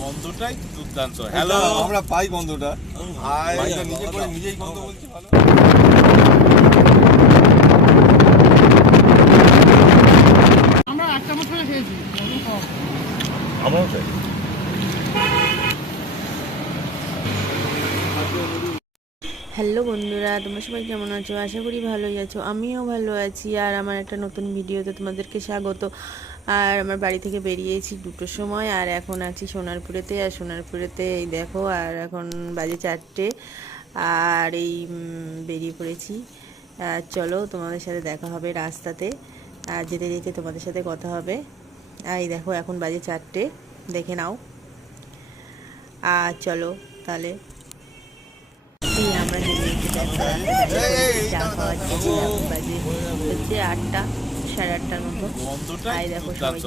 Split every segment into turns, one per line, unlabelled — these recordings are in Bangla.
গন্ধটাই দুর্দান্ত। হ্যালো
আমরা পাই গন্ধটা। ভাইটা নিজে করে নিজেই গন্ধ বলছি ভালো।
আমরা একটা মাত্র খেয়েছি
আমরাও চাই।
হ্যালো বন্ধুরা, তোমরা সবাই কেমন আছো? আশা করি ভালোই আছো। আমিও ভালো আছি, আর আমার একটা নতুন ভিডিওতে তোমাদেরকে স্বাগত। আর আমার বাড়ি থেকে বেরিয়েছি দুটোর সময়, আর এখন আছি সোনারপুরেতে। আর সোনারপুরেতে এই দেখো, আর এখন বাজে চারটে, আর এই বেরিয়ে পড়েছি। আর চলো তোমাদের সাথে দেখা হবে রাস্তাতে, আর যেতে যেতে তোমাদের সাথে কথা হবে। আর এই দেখো, এখন বাজে চারটে, দেখে নাও। আর চলো তাহলে। নেমে দেখো খাওয়ার জন্য এখন বাজে হচ্ছে আটটা সাড়ে আটটার মতো আই দেখো সবাই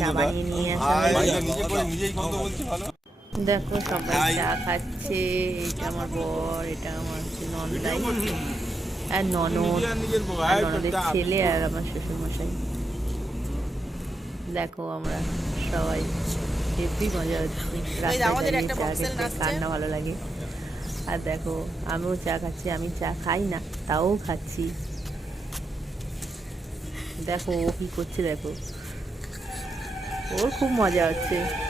চা। বানিয়ে নিয়ে আসা দেখো সবাই চা খাচ্ছে। এটা আমার বর এটা আমার হচ্ছে ননদাই। আর ননদ আর ননদের ছেলে আর আমার শ্বশুর মশাই দেখো আমরা সবাই হেভি মজা হচ্ছে। রাস্তায় দাঁড়িয়ে চা খেতে কার না ভালো লাগে? আর দেখো, আমিও চা খাচ্ছি, আমি চা খাই না, তাও খাচ্ছি। দেখো ও কী করছে, দেখো। ওর খুব মজা হচ্ছে।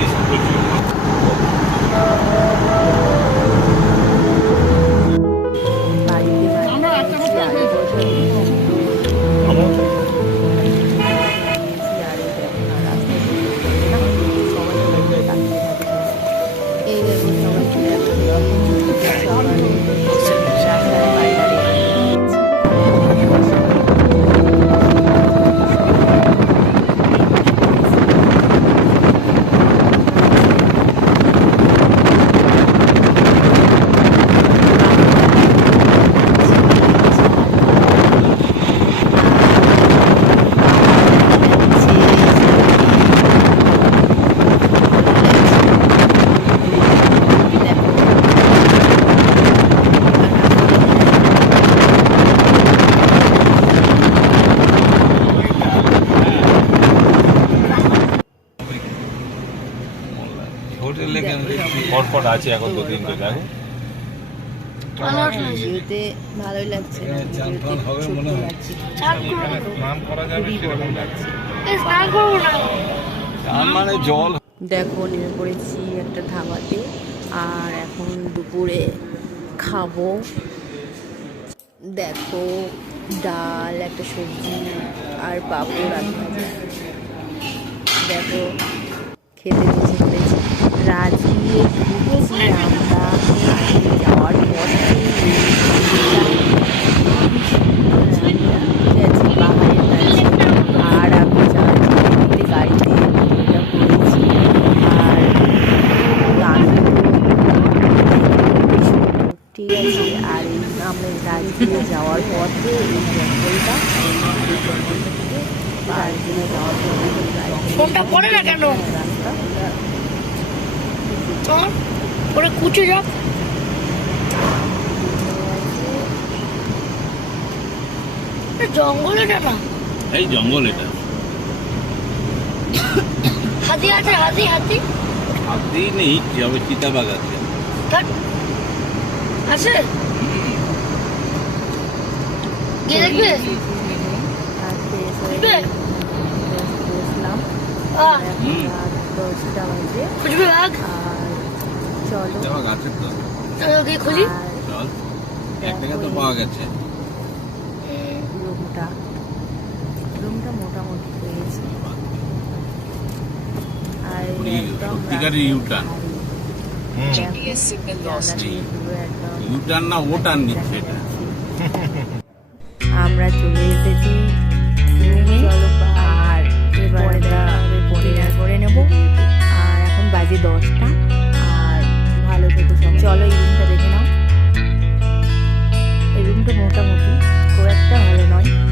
is produced. পরপর আছে এখন দু তিনটে দেখো।
ভিডিওতে ভালোই লাগছে
মানে জল।
দেখো নেমে পড়েছি একটা ধাবাতে আর এখন দুপুরে খাব। দেখো ডাল একটা সবজি আর পাঁপড় আছে দেখো খেতে রাজগিরে ঢুকছি আমরা। যাওয়ার পথে ঠিক আছে আর আমরা রাজগিরে যাওয়ার পথে এই জঙ্গলটা এই জঙ্গলটা থেকে রাজগিরে যাওয়ার পথে
ফোনটা পড়ে না কেন?
রাস্তা
চল পরে কুচে যাক। জঙ্গল এটা না?
এই জঙ্গল এটা।
হাতি আছে হাতি হাতি।
হাতি নেই যাবে চিতাবাঘ আছে?
আছে? গিয়ে দেখবে?
হয়ে
খুঁজবে বাঘ?
চলো।
চলো গিয়ে খুলি।
তো পাওয়া গেছে।
রুমটা। রুমটা মোটামুটি পেয়েছি আর একদম আমরা চলে এসেছি রুমে। আর
ডিনার করে নেব। আর এখন বাজে দশটা। চলো এই রুমটা দেখে নাও। এই রুমটা মোটামুটি খুব একটা ভালো নয়।